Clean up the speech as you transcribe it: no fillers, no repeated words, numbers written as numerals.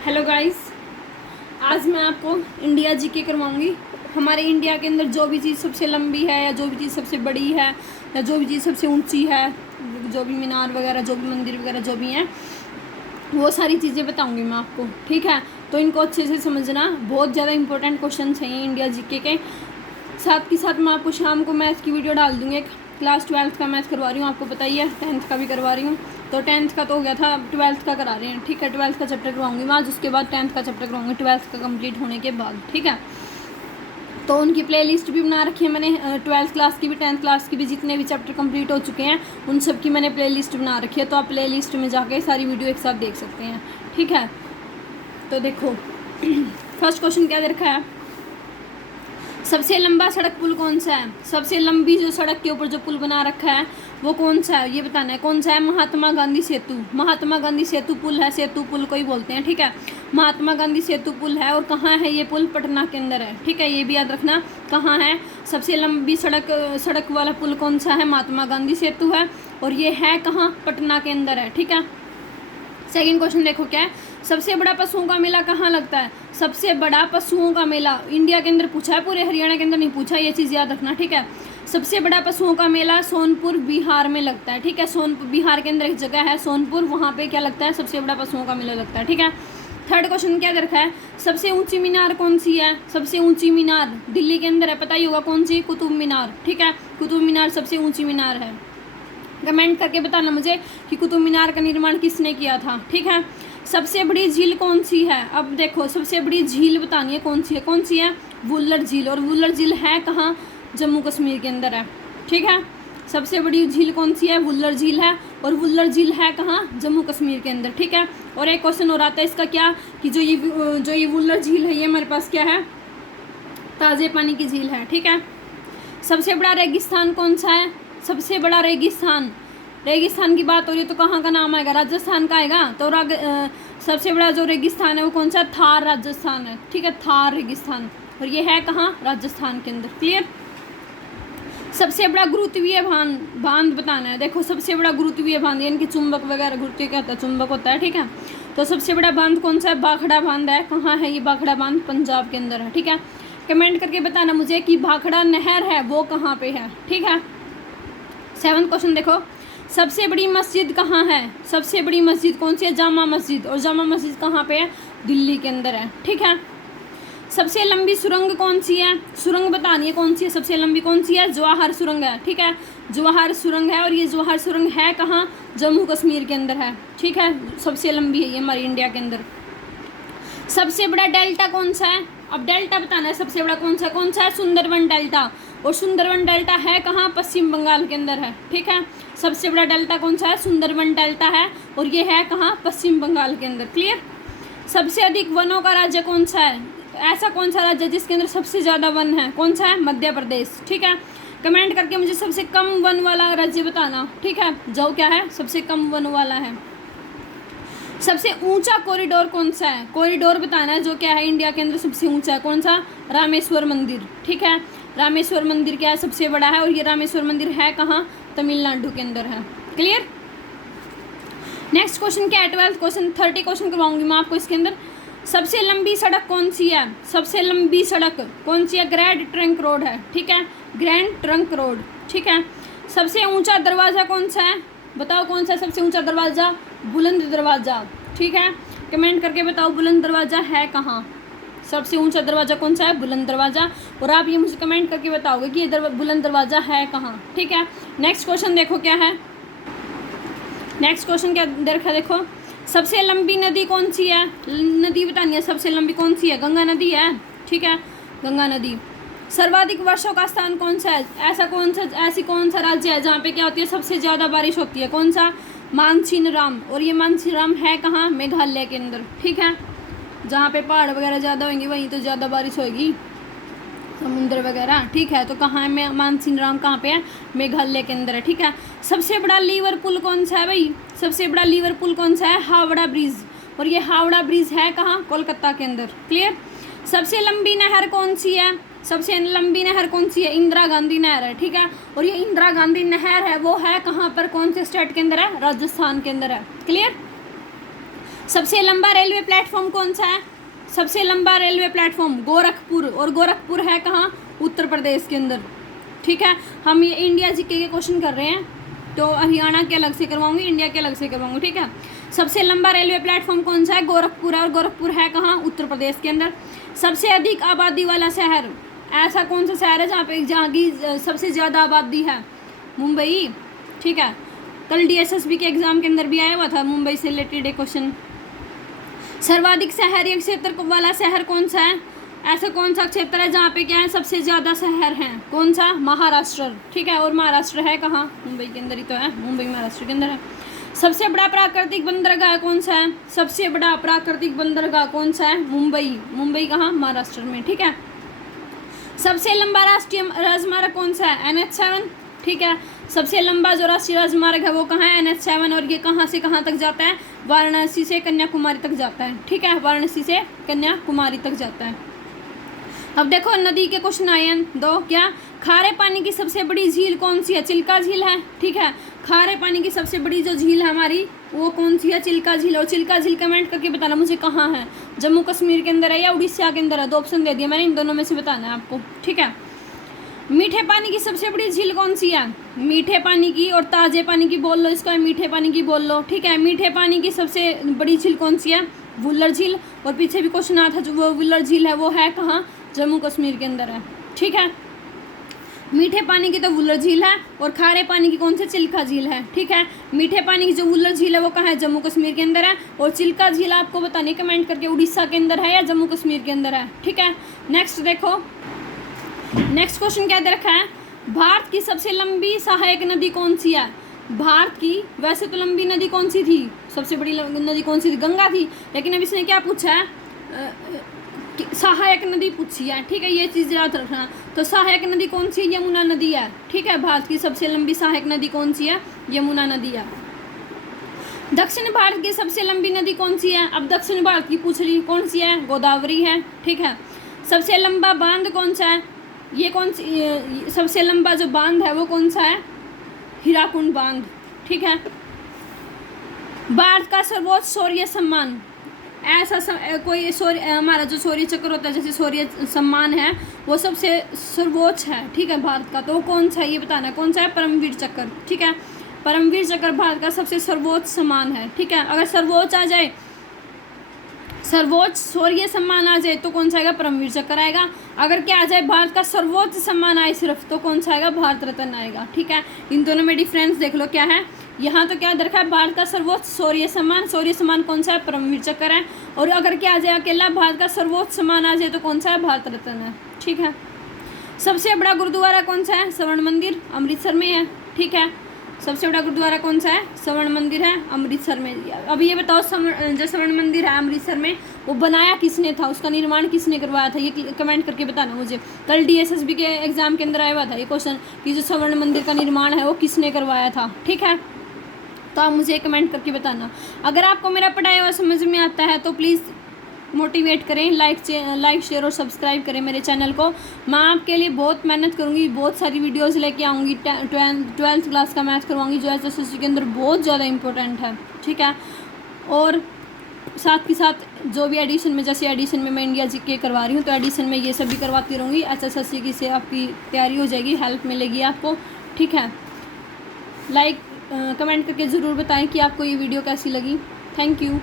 Hello guys, आज मैं आपको इंडिया जीके करवाऊंगी। हमारे इंडिया के अंदर जो भी चीज़ सबसे लंबी है या जो भी चीज़ सबसे बड़ी है या जो भी चीज़ सबसे ऊंची है, जो भी मीनार वगैरह, जो भी मंदिर वगैरह जो भी हैं, वो सारी चीज़ें बताऊंगी मैं आपको। ठीक है, तो इनको अच्छे से समझना। बहुत ज़्यादा इंपॉर्टेंट क्वेश्चन हैं इंडिया जीके के। साथ ही साथ मैं आपको शाम को मैथ की वीडियो डाल दूँगी। एक क्लास 12th का मैथ करवा रही हूँ, आपको पता ही है। 10th का भी करवा रही हूँ, तो 10th का तो हो गया था, अब 12th का करा रहे हैं। ठीक है, 12th का चैप्टर करवाऊंगी मैं आज, उसके बाद 10th का चैप्टर करवाऊंगी 12th का कंप्लीट होने के बाद। ठीक है, तो उनकी प्लेलिस्ट भी बना रखी है मैंने, 12th क्लास की भी 10th क्लास की भी, जितने भी चैप्टर कंप्लीट हो चुके हैं उन सब की मैंने प्लेलिस्ट बना रखी है। तो आप प्लेलिस्ट में जाके सारी वीडियो एक साथ देख सकते हैं। ठीक है, तो देखो फर्स्ट क्वेश्चन क्या दे रखा है। सबसे लंबा सड़क पुल कौन सा है? सबसे लंबी जो सड़क के ऊपर जो पुल बना रखा है वो कौन सा है, ये बताना है। कौन सा है? महात्मा गांधी सेतु। महात्मा गांधी सेतु पुल है, सेतु पुल को ही बोलते हैं। ठीक है, महात्मा गांधी सेतु पुल है। और कहाँ है ये पुल? पटना के अंदर है। ठीक है, ये भी याद रखना कहाँ है। सबसे लंबी सड़क वाला पुल कौन सा है? महात्मा गांधी सेतु है, और ये है कहाँ? पटना के अंदर है। ठीक है, सेकंड क्वेश्चन देखो क्या है। सबसे बड़ा पशुओं का मेला कहाँ लगता है? सबसे बड़ा पशुओं का मेला इंडिया के अंदर पूछा है, पूरे हरियाणा के अंदर नहीं पूछा, ये चीज़ याद रखना। ठीक है, सबसे बड़ा पशुओं का मेला सोनपुर बिहार में लगता है। ठीक है, सोनपुर बिहार के अंदर एक जगह है सोनपुर, वहाँ पे क्या लगता है? सबसे बड़ा पशुओं का मेला लगता है। ठीक है, थर्ड क्वेश्चन क्या दे रखा है। सबसे ऊंची मीनार कौन सी है? सबसे ऊंची मीनार दिल्ली के अंदर है, पता ही होगा कौन सी? कुतुब मीनार। ठीक है, कुतुब मीनार सबसे ऊंची मीनार है। कमेंट करके बताना मुझे कि कुतुब मीनार का निर्माण किसने किया था। ठीक है, सबसे बड़ी झील कौन सी है? अब देखो, सबसे बड़ी झील बतानी है कौन सी है। कौन सी है? वुल्लर झील। और वुल्लर झील है कहाँ? जम्मू कश्मीर के अंदर है। ठीक है, सबसे बड़ी झील कौन सी है? वुल्लर झील है, और वुल्लर झील है कहाँ? जम्मू कश्मीर के अंदर। ठीक है, और एक क्वेश्चन और आता है इसका, क्या कि जो ये वुल्लर झील है, ये हमारे पास क्या है? ताज़े पानी की झील है। ठीक है, सबसे बड़ा रेगिस्तान कौन सा है? सबसे बड़ा रेगिस्तान की बात हो रही है तो कहाँ का नाम आएगा? राजस्थान का आएगा। तो सबसे बड़ा जो रेगिस्तान है वो कौन सा? थार राजस्थान है। ठीक है, थार रेगिस्तान, और ये है कहाँ? राजस्थान के अंदर। क्लियर। सबसे बड़ा गुरुत्वीय बांध बताना है। देखो, सबसे बड़ा गुरुत्वीय बांध यानी कि चुंबक वगैरह, गुरुत्वीय क्या होता है? चुंबक होता है। ठीक है, तो सबसे बड़ा बांध कौन सा है? भाखड़ा बांध है। कहाँ है ये भाखड़ा बांध? पंजाब के अंदर है। ठीक है, कमेंट करके बताना मुझे कि भाखड़ा नहर है वो कहाँ पे है। ठीक है, 7th क्वेश्चन देखो। सबसे बड़ी मस्जिद कहाँ है? सबसे बड़ी मस्जिद कौन सी है? जामा मस्जिद। और जामा मस्जिद कहाँ पे है? दिल्ली के अंदर है। ठीक है, सबसे लंबी सुरंग कौन सी है? सुरंग बतानी है कौन सी है सबसे लंबी? कौन सी है? जवाहर सुरंग है। ठीक है, जवाहर सुरंग है, और ये जवाहर सुरंग है कहाँ? जम्मू कश्मीर के अंदर है। ठीक है, सबसे लंबी है ये हमारी इंडिया के अंदर। सबसे बड़ा डेल्टा कौन सा है? अब डेल्टा बताना है सबसे बड़ा कौन सा है? कौन सा है? सुंदरवन डेल्टा। और सुंदरवन डेल्टा है कहाँ? पश्चिम बंगाल के अंदर है। ठीक है, सबसे बड़ा डेल्टा कौन सा है? सुंदरवन डेल्टा है, और ये है कहाँ? पश्चिम बंगाल के अंदर। क्लियर। सबसे अधिक वनों का राज्य कौन सा है? ऐसा कौन सा राज्य जिसके अंदर सबसे ज़्यादा वन है? कौन सा है? मध्य प्रदेश। ठीक है, कमेंट करके मुझे सबसे कम वन वाला राज्य बताना। ठीक है, जो क्या है? सबसे कम वन वाला है। सबसे ऊंचा कॉरिडोर कौन सा है? कॉरिडोर बताना है जो क्या है इंडिया के अंदर सबसे ऊंचा है। कौन सा? रामेश्वर मंदिर। ठीक है, रामेश्वर मंदिर क्या है? सबसे बड़ा है, और ये रामेश्वर मंदिर है कहाँ? तमिलनाडु के अंदर है। क्लियर। नेक्स्ट क्वेश्चन क्या है? 12th question. 30 क्वेश्चन करवाऊंगी मैं आपको इसके अंदर। सबसे लंबी सड़क कौन सी है? सबसे लंबी सड़क कौन सी है? ग्रैंड ट्रंक रोड है। ठीक है, ग्रैंड ट्रंक रोड। ठीक है, सबसे ऊंचा दरवाज़ा कौन सा है? बताओ कौन सा है सबसे ऊंचा दरवाज़ा? बुलंद दरवाज़ा। ठीक है, कमेंट करके बताओ बुलंद दरवाज़ा है कहाँ? सबसे ऊंचा दरवाज़ा कौन सा है? बुलंद दरवाज़ा। और आप ये मुझे कमेंट करके बताओगे कि ये बुलंद दरवाज़ा है कहाँ। ठीक है, नेक्स्ट क्वेश्चन देखो क्या है। नेक्स्ट क्वेश्चन क्या देखो। सबसे लंबी नदी कौन सी है? नदी बतानी है सबसे लंबी कौन सी है? गंगा नदी है। ठीक है, गंगा नदी। सर्वाधिक वर्षों का स्थान कौन सा है? ऐसी कौन सा राज्य है जहाँ पे क्या होती है? सबसे ज़्यादा बारिश होती है। कौन सा? मानसीनराम। और ये मानसीनराम है कहाँ? मेघालय के अंदर। ठीक है, जहाँ पे पहाड़ वगैरह ज़्यादा होंगे वहीं तो ज़्यादा बारिश होगी, समुद्र वगैरह। ठीक है, तो कहाँ है मानसीनराम? कहाँ पे है? मेघालय के अंदर है। ठीक है, सबसे बड़ा लीवर पुल कौन सा है भाई? सबसे बड़ा लीवर पुल कौन सा है? हावड़ा ब्रिज। और ये हावड़ा ब्रिज है कहाँ? कोलकाता के अंदर। क्लियर। सबसे लंबी नहर कौन सी है? सबसे लंबी नहर कौन सी है? इंदिरा गांधी नहर है। ठीक है, और ये इंदिरा गांधी नहर है वो है कहाँ पर? कौन से स्टेट के अंदर है? राजस्थान के अंदर है। क्लियर। सबसे लंबा रेलवे प्लेटफॉर्म कौन सा है? सबसे लंबा रेलवे प्लेटफॉर्म गोरखपुर, और गोरखपुर है कहाँ? उत्तर प्रदेश के अंदर। ठीक है, हम ये इंडिया जीके के क्वेश्चन कर रहे हैं, तो हरियाणा के अलग से करवाऊंगी, इंडिया के अलग से करवाऊंगी। ठीक है, सबसे लंबा रेलवे प्लेटफॉर्म कौन सा है? गोरखपुर है, और गोरखपुर है कहाँ? उत्तर प्रदेश के अंदर। सबसे अधिक आबादी वाला शहर, ऐसा कौन सा शहर है जहाँ की सबसे ज़्यादा आबादी है? मुंबई। ठीक है, कल DSSB के एग्जाम के अंदर भी आया हुआ था मुंबई से रिलेटेड एक क्वेश्चन। सर्वाधिक शहरी क्षेत्र वाला शहर कौन सा है? ऐसा कौन सा क्षेत्र है जहाँ पे क्या है सबसे ज़्यादा शहर हैं? कौन सा? महाराष्ट्र। ठीक है, और महाराष्ट्र है कहाँ? मुंबई के अंदर ही तो है, मुंबई महाराष्ट्र के अंदर है। सबसे बड़ा प्राकृतिक बंदरगाह कौन सा है? सबसे बड़ा प्राकृतिक बंदरगाह कौन सा है? मुंबई। मुंबई कहाँ? महाराष्ट्र में। ठीक है, सबसे लंबा राष्ट्रीय राजमार्ग कौन सा है? NH7। ठीक है, सबसे लंबा जो राष्ट्रीय राजमार्ग है वो कहाँ है? NH7, और ये कहाँ से कहाँ तक जाता है? वाराणसी से कन्याकुमारी तक जाता है। ठीक है, वाराणसी से कन्याकुमारी तक जाता है। अब देखो नदी के क्वेश्चन आए हैं 2। क्या? खारे पानी की सबसे बड़ी झील कौन सी है? चिल्का झील है। ठीक है, खारे पानी की सबसे बड़ी जो झील है हमारी वो कौन सी है? चिल्का झील। और चिल्का झील कमेंट करके बताना मुझे कहाँ है, जम्मू कश्मीर के अंदर है या उड़ीसा के अंदर है? 2 ऑप्शन दे दिए मैंने, इन दोनों में से बताना है आपको। ठीक है, मीठे पानी की सबसे बड़ी झील कौन सी है? मीठे पानी की और ताज़े पानी की बोल लो, इसका मीठे पानी की बोल लो। ठीक है, मीठे पानी की सबसे बड़ी झील कौन सी है? वुलर झील। और पीछे भी क्वेश्चन आया था, जो वो वुलर झील है वो है कहाँ? जम्मू कश्मीर के अंदर है। ठीक है, मीठे पानी की तो वुलर झील है, और खारे पानी की कौन सी? चिल्का झील है। ठीक है, मीठे पानी की जो वुलर झील है वो कहाँ है? जम्मू कश्मीर के अंदर है, और चिल्का झील आपको बताने कमेंट करके उड़ीसा के अंदर है या जम्मू कश्मीर के अंदर है। ठीक है, नेक्स्ट देखो, नेक्स्ट क्वेश्चन क्या दे रखा है? भारत की सबसे लंबी सहायक नदी कौन सी है? भारत की वैसे तो लंबी नदी कौन सी थी? सबसे बड़ी नदी कौन सी थी? गंगा थी, लेकिन अब इसने क्या पूछा है? सहायक नदी पूछी है। ठीक है, ये चीज़ याद रखना। तो सहायक नदी कौन सी है? यमुना नदी है। ठीक है, भारत की सबसे लंबी सहायक नदी कौन सी है? यमुना नदी है। दक्षिण भारत की सबसे लंबी नदी कौन सी है? अब दक्षिण भारत की पूछ रही, कौन सी है? गोदावरी है। ठीक है, सबसे लंबा बांध कौन सा है? ये कौन सी सबसे लंबा जो बांध है वो कौन सा है? हीराकुंड बांध। ठीक है, भारत का सर्वोच्च शौर्य सम्मान, ऐसा कोई शौर्य हमारा जो शौर्य चक्र होता है, जैसे शौर्य सम्मान है वो सबसे सर्वोच्च है। ठीक है, भारत का, तो वो कौन सा है ये बताना है। कौन सा है? परमवीर चक्र। ठीक है, परमवीर चक्र भारत का सबसे सर्वोच्च सम्मान है। ठीक है, अगर सर्वोच्च आ जाए, सर्वोच्च शौर्य सम्मान आ जाए तो कौन सा आएगा? परमवीर चक्र आएगा। अगर क्या आ जाए? भारत का सर्वोच्च सम्मान आए सिर्फ, तो कौन सा आएगा? भारत रत्न आएगा। ठीक है, इन दोनों में डिफरेंस देख लो क्या है। यहाँ तो क्या दरखा है? भारत का सर्वोच्च शौर्य सम्मान कौन सा है? परमवीर चक्र है। और अगर क्या आ जाए अकेला भारत का सर्वोच्च सम्मान आ जाए तो कौन सा है? भारत रत्न है। ठीक है, सबसे बड़ा गुरुद्वारा कौन सा है? स्वर्ण मंदिर, अमृतसर में है। ठीक है, सबसे बड़ा गुरुद्वारा कौन सा है? स्वर्ण मंदिर है, अमृतसर में। अब ये बताओ, जो स्वर्ण मंदिर है अमृतसर में, वो बनाया किसने था? उसका निर्माण किसने करवाया था? ये कमेंट करके बताना मुझे। कल DSSB के एग्जाम के अंदर आया हुआ था ये क्वेश्चन कि जो स्वर्ण मंदिर का निर्माण है वो किसने करवाया था। ठीक है, तो आप मुझे कमेंट करके बताना। अगर आपको मेरा पढ़ाया हुआ समझ में आता है तो प्लीज़ मोटिवेट करें, लाइक शेयर और सब्सक्राइब करें मेरे चैनल को। मैं आपके लिए बहुत मेहनत करूँगी, बहुत सारी वीडियोस लेके आऊँगी। 12th क्लास का मैथ करवाऊँगी जो SSC के अंदर बहुत ज़्यादा इंपॉर्टेंट है। ठीक है, और साथ के साथ जो भी एडिशन में, जैसे एडिशन में मैं इंडिया जीके करवा रही हूँ तो एडिशन में ये सब भी करवाती रहूँगी। SSC की से आपकी तैयारी हो जाएगी, हेल्प मिलेगी आपको। ठीक है, कमेंट करके ज़रूर बताएं कि आपको ये वीडियो कैसी लगी। Thank you.